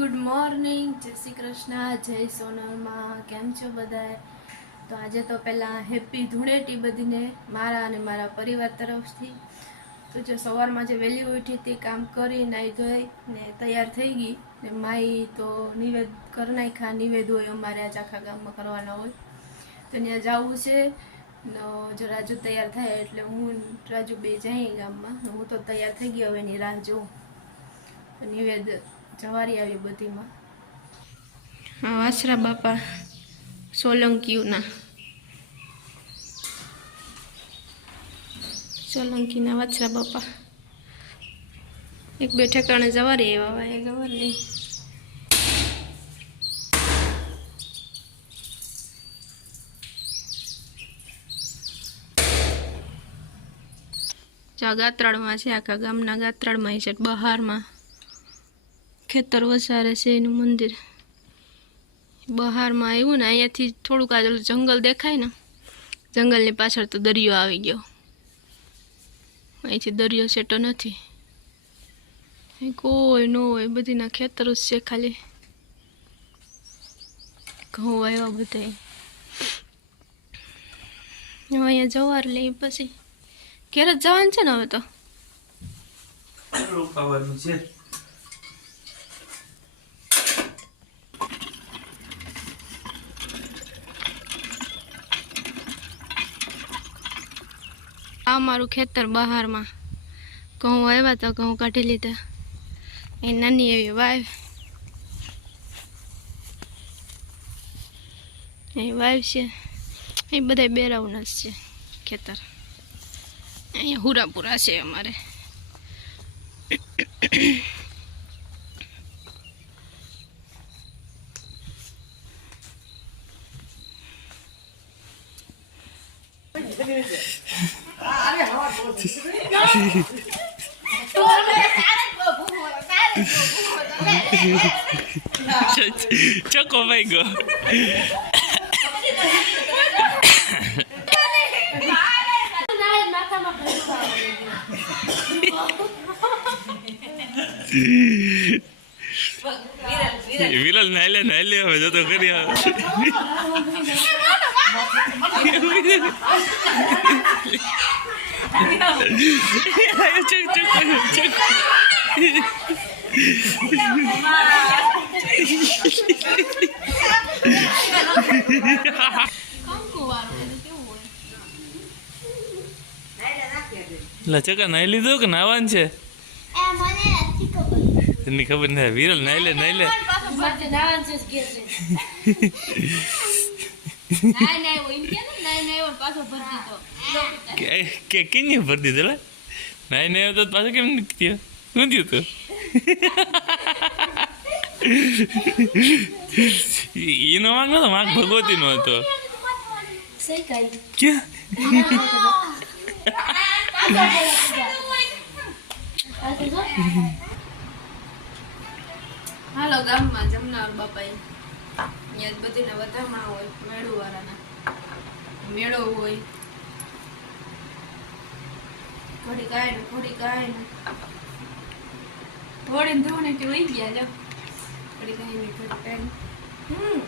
Good morning, જય શ્રી કૃષ્ણ, જય સોનલમાં, કેમ છો બધાએ તો આજે તો પહેલાં હેપી ધૂળેટી બધીને મારા અને મારા પરિવાર તરફથી. તો જો સવારમાં જે વહેલી ઉઠી હતી, કામ કરી નાહી ધોઈ ને તૈયાર થઈ ગઈ. ને માઈ તો નિવેદ કરી નાખ્યા, નિવેદ હોય અમારે આજ આખા ગામમાં કરવાના હોય. તો ત્યાં જવું છે. જો રાજુ તૈયાર થાય એટલે હું રાજુ બે જઈ ગામમાં. હું તો તૈયાર થઈ ગઈ, હવે એની રાહ જોઉં. નિવેદ જવારી આવી બધીમાં. હા, વાસરા બાપા સોલંકીઓના સોલંકીના વાછરા બાપા. એક બે ઠેકાણે જવારી એવા એ જા ગાત્રાળમાં છે, આખા ગામના ગાત્રાળમાં છે, બહારમાં. ખેતર વસારે છે એનું મંદિર. બહારમાં આવ્યું ને, અહીંયાથી થોડુંક આ જંગલ દેખાય ને, જંગલની પાછળ તો દરિયો આવી ગયો. અહીંથી દરિયો સેટો નથી. કોઈ ન હોય, બધીના ખેતર જ છે ખાલી. ઘઉં આવ્યા બધા. અહીંયા જવાર લઈ પછી. ઘેર જ જવાનું છે ને હવે તો? રોકાવાનું આ મારું ખેતર બહારમાં. ઘઉં આવ્યા તો ઘઉં કાઢી લીધા. એ નાની એવી વાવ. એ વાવ છે. એ બધા બેરાવના જ છે ખેતર. અહીંયા હુરાપુરા છે અમારે. ભાઈ ગયો વિરલ નાલે નાલે હવે જતો કરી આવે ચક ચક ચક લચકા નહીં લીધો કે નાવાન છે? તને ખબર નથી. વિરલ નાઈ લે નહીં લે. કે કે કેની ભર દીધો લે? નાઈ નાઈ તો પાછો કેમ નીકળ્યો શું થયું તો? એનો વાંક નતો વાંક ભગવતી નો હતો હાલો ગામમાં જમનાર બાપા અહીંયા જ બધીને વધામણા હોય મેળું વાળાના મેળો હોય. ઘડી કાય ને ઘડી કાય ને થોડી ને ધોને તે વહી ગયા જો ઘડી કાય ને ઘડી કાય હમ.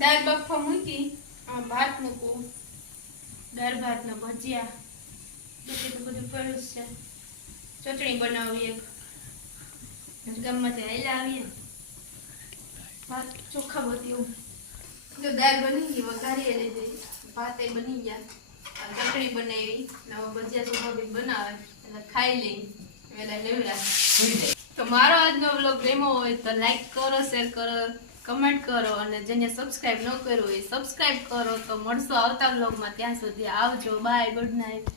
દાળ બફા મૂકી આ ભાત મૂકું. દાળ ભાત ને ભજીયા. બાકી તો બધું પડ્યું છે. ચટણી બનાવી એક. ગામમાંથી આવીએ. ભાત ચોખ્ખા બધી જો દાળ બની ગઈ વઘારી લીધી. ભાત એ બની ગયા. ચટણી બનાવી નવા ભજીયા સ્વાભાવિક બનાવે. એટલે ખાઈ લઈ. વેલા લેવડા તો મારો આજનો બ્લોગ ગમ્યો હોય તો લાઈક કરો શેર કરો. કમેન્ટ કરો અને જેને સબસ્ક્રાઈબ ન કર્યું હોય સબસ્ક્રાઈબ કરો. તો મળશો આવતા બ્લોગમાં ત્યાં સુધી આવજો. Bye good night